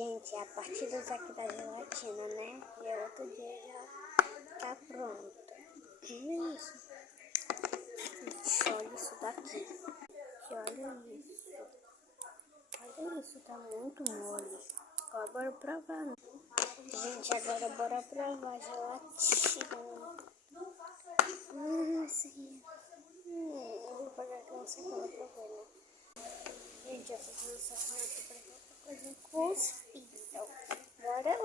Gente, a partir do aqui da gelatina, né? E outro dia já tá pronto. Olha isso. Gente, olha isso daqui. Gente, olha isso. Olha isso, tá muito mole. Agora bora provar, né? Gente, agora bora provar a gelatina. Sim. Vou pegar aqui uma sacola pra ver, né? Gente, eu tô fazendo sacola aqui pra ver outra coisa cuspida. Agora